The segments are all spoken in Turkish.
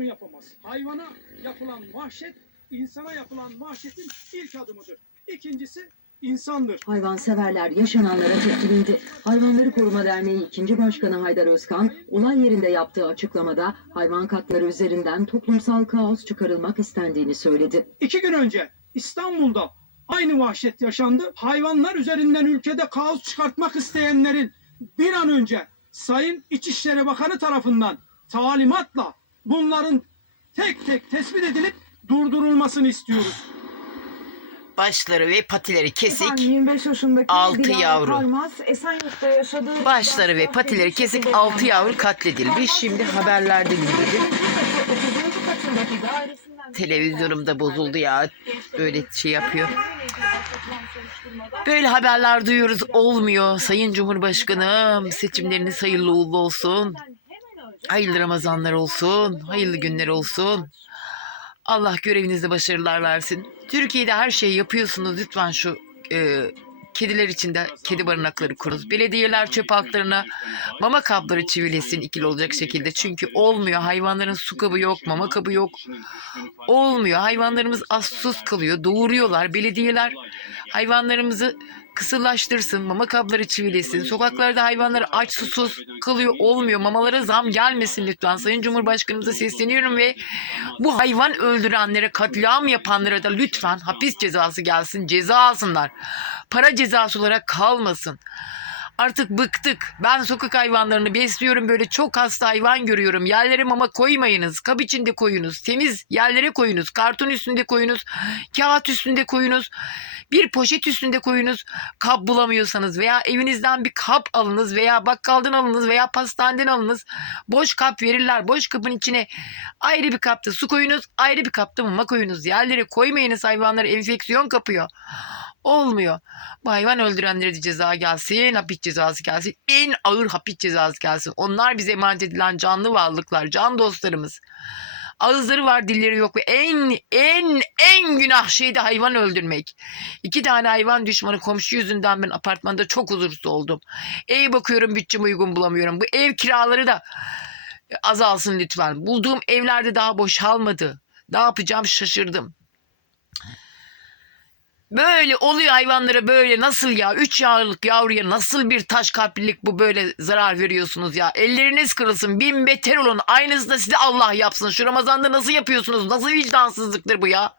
bunu yapamaz. Hayvana yapılan vahşet, insana yapılan vahşetin ilk adımıdır. İkincisi insandır. Hayvanseverler yaşananlara tepkiliydi. Hayvanları Koruma Derneği 2. Başkanı Haydar Özkan, olay yerinde yaptığı açıklamada hayvan katları üzerinden toplumsal kaos çıkarılmak istendiğini söyledi. İki gün önce İstanbul'da aynı vahşet yaşandı. Hayvanlar üzerinden ülkede kaos çıkartmak isteyenlerin bir an önce Sayın İçişleri Bakanı tarafından talimatla bunların tek tek tespit edilip durdurulmasını istiyoruz. Başları ve patileri kesik. Efendim, 25 yaşındaki altı Dilara yavru. Esenyurt'ta yaşadığı... Başları ve patileri kesik 6 yavru katledildi. Şimdi haberlerde dinledim. Televizyonum da bozuldu ya. Böyle şey yapıyor. Böyle haberler duyuyoruz olmuyor. Sayın Cumhurbaşkanım seçimleriniz hayırlı uğurlu olsun. Hayırlı Ramazanlar olsun. Hayırlı günler olsun. Allah görevinizde başarılar versin. Türkiye'de her şeyi yapıyorsunuz. Lütfen şu e, kediler için de kedi barınakları kurunuz. Belediyeler çöp altlarına mama kapları çivilesin ikili olacak şekilde. Çünkü olmuyor. Hayvanların su kabı yok, mama kabı yok. Olmuyor. Hayvanlarımız az sus kalıyor. Doğuruyorlar. Belediyeler hayvanlarımızı kısırlaştırsın, mama kapları çivilesin. Sokaklarda hayvanlar aç susuz kalıyor. Olmuyor. Mamalara zam gelmesin lütfen. Sayın Cumhurbaşkanımıza sesleniyorum ve bu hayvan öldürenlere, katliam yapanlara da lütfen hapis cezası gelsin. Ceza alsınlar. Para cezası olarak kalmasın. Artık bıktık. Ben sokak hayvanlarını besliyorum. Böyle çok hasta hayvan görüyorum. Yerlere mama koymayınız. Kap içinde koyunuz. Temiz yerlere koyunuz. Karton üstünde koyunuz. Kağıt üstünde koyunuz. Bir poşet üstünde koyunuz. Kap bulamıyorsanız veya evinizden bir kap alınız veya bakkaldan alınız veya pastaneden alınız. Boş kap verirler. Boş kapın içine ayrı bir kapta su koyunuz. Ayrı bir kapta mama koyunuz. Yerlere koymayınız hayvanlar enfeksiyon kapıyor. Olmuyor. Bu hayvan öldürenlere de ceza gelsin, hapis cezası gelsin. En ağır hapis cezası gelsin. Onlar bize emanet edilen canlı varlıklar, can dostlarımız. Ağızları var, dilleri yok en en en günah şey de hayvan öldürmek. İki tane hayvan düşmanı komşu yüzünden ben apartmanda çok huzursuz oldum. Ev bakıyorum bütçem uygun bulamıyorum. Bu ev kiraları da azalsın lütfen. Bulduğum evlerde daha boşalmadı. Ne yapacağım şaşırdım. Böyle oluyor hayvanlara böyle nasıl ya? Üç yavrulık yavruya nasıl bir taş kalplilik bu böyle zarar veriyorsunuz ya? Elleriniz kırılsın bin beter olun. Aynısını size Allah yapsın. Şu Ramazan'da nasıl yapıyorsunuz? Nasıl vicdansızlıktır bu ya?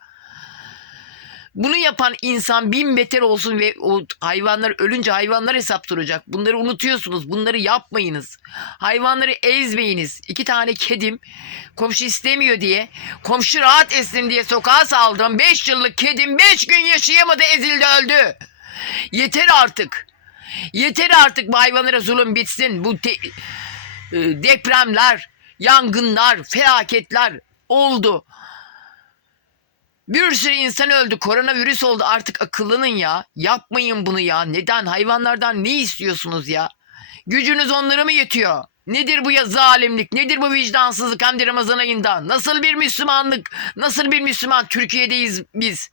Bunu yapan insan bin beter olsun ve o hayvanlar ölünce hayvanlar hesap duracak. Bunları unutuyorsunuz. Bunları yapmayınız. Hayvanları ezmeyiniz. İki tane kedim komşu istemiyor diye, komşu rahat etsin diye sokağa saldım. Beş yıllık kedim beş gün yaşayamadı ezildi öldü. Yeter artık. Yeter artık bu hayvanlara zulüm bitsin. Bu te- e, depremler, yangınlar, felaketler oldu. Bir sürü insan öldü. Koronavirüs oldu. Artık akıllanın ya. Yapmayın bunu ya. Neden? Hayvanlardan ne istiyorsunuz ya? Gücünüz onlara mı yetiyor? Nedir bu ya zalimlik? Nedir bu vicdansızlık hem de Ramazan ayında? Nasıl bir Müslümanlık? Nasıl bir Müslüman Türkiye'deyiz biz?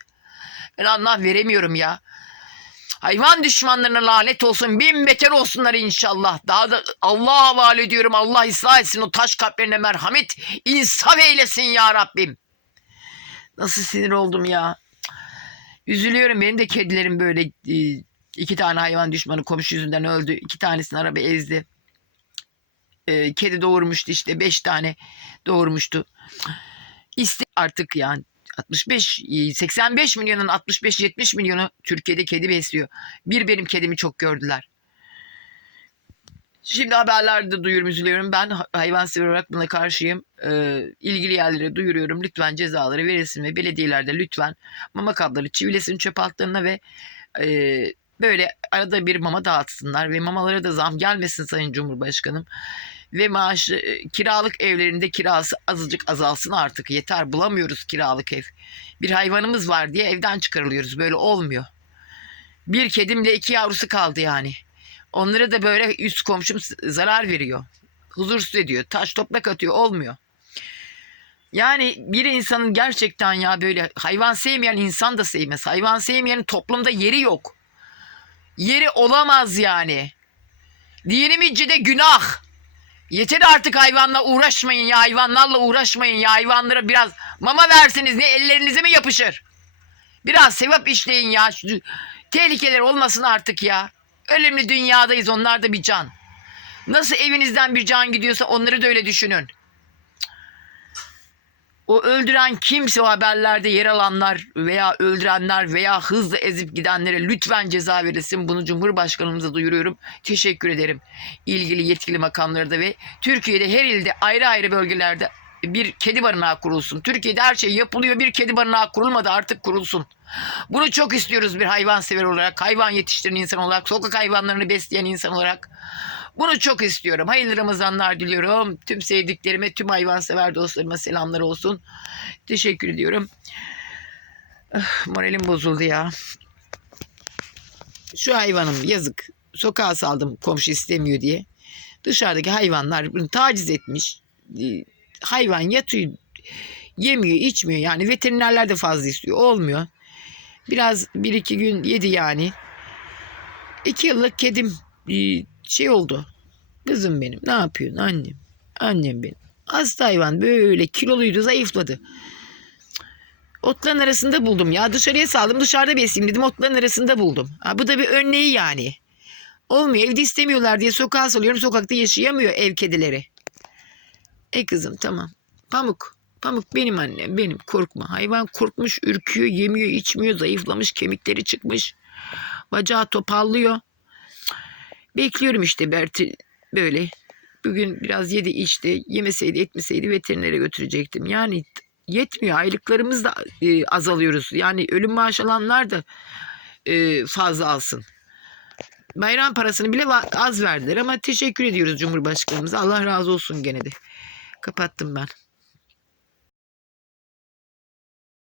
Ben anlam veremiyorum ya. Hayvan düşmanlarına lanet olsun. Bin beter olsunlar inşallah. Daha da Allah'a havale ediyorum. Allah ıslah etsin o taş kalplerine merhamet. insaf eylesin ya Rabbim. Nasıl sinir oldum ya. Üzülüyorum. Benim de kedilerim böyle e, iki tane hayvan düşmanı komşu yüzünden öldü. İki tanesini araba ezdi. E, kedi doğurmuştu işte. Beş tane doğurmuştu. İste artık yani 65 e, 85 milyonun 65 70 milyonu Türkiye'de kedi besliyor. Bir benim kedimi çok gördüler. Şimdi haberlerde duyuyorum, üzülüyorum. Ben hayvansever olarak buna karşıyım. Ee, ilgili yerlere duyuruyorum. Lütfen cezaları verilsin ve belediyelerde lütfen mama kabları çivilesin çöp altlarına ve e, böyle arada bir mama dağıtsınlar ve mamalara da zam gelmesin Sayın Cumhurbaşkanım. Ve maaşı e, kiralık evlerinde kirası azıcık azalsın artık. Yeter bulamıyoruz kiralık ev. Bir hayvanımız var diye evden çıkarılıyoruz. Böyle olmuyor. Bir kedimle iki yavrusu kaldı yani. Onlara da böyle üst komşum zarar veriyor. Huzursuz ediyor. Taş toprak atıyor. Olmuyor. Yani bir insanın gerçekten ya böyle hayvan sevmeyen insan da sevmez. Hayvan sevmeyenin toplumda yeri yok. Yeri olamaz yani. Dinimizce de günah. Yeter artık hayvanla uğraşmayın ya hayvanlarla uğraşmayın ya hayvanlara biraz mama verseniz ne ellerinize mi yapışır? Biraz sevap işleyin ya. Tehlikeler olmasın artık ya. Ölümlü dünyadayız onlar da bir can. Nasıl evinizden bir can gidiyorsa onları da öyle düşünün. O öldüren kimse o haberlerde yer alanlar veya öldürenler veya hızla ezip gidenlere lütfen ceza verilsin. Bunu Cumhurbaşkanımıza duyuruyorum. Teşekkür ederim. İlgili yetkili makamları da ve Türkiye'de her ilde ayrı ayrı bölgelerde bir kedi barınağı kurulsun. Türkiye'de her şey yapılıyor. Bir kedi barınağı kurulmadı artık kurulsun. Bunu çok istiyoruz bir hayvansever olarak, hayvan yetiştiren insan olarak, sokak hayvanlarını besleyen insan olarak. Bunu çok istiyorum. Hayırlı Ramazanlar diliyorum. Tüm sevdiklerime, tüm hayvansever dostlarıma selamlar olsun. Teşekkür ediyorum. Ah, moralim bozuldu ya. Şu hayvanım yazık. Sokağa saldım komşu istemiyor diye. Dışarıdaki hayvanlar bunu taciz etmiş. Hayvan yatıyor, yemiyor, içmiyor. Yani veterinerler de fazla istiyor. Olmuyor. Biraz bir iki gün yedi yani. İki yıllık kedim e, şey oldu. Kızım benim ne yapıyorsun annem? Annem benim. Hasta hayvan böyle kiloluydu zayıfladı. Otların arasında buldum ya. Dışarıya saldım dışarıda besleyeyim dedim. Otların arasında buldum. Ha, bu da bir örneği yani. Olmuyor evde istemiyorlar diye sokağa salıyorum. Sokakta yaşayamıyor ev kedileri. E kızım tamam. Pamuk. Pamuk benim annem benim korkma. Hayvan korkmuş ürküyor yemiyor içmiyor zayıflamış kemikleri çıkmış. Bacağı topallıyor. Bekliyorum işte Berti böyle. Bugün biraz yedi içti. Yemeseydi etmeseydi veterinere götürecektim. Yani yetmiyor. Aylıklarımız da e, azalıyoruz. Yani ölüm maaş alanlar da e, fazla alsın. Bayram parasını bile az verdiler ama teşekkür ediyoruz Cumhurbaşkanımıza. Allah razı olsun gene de. Kapattım ben.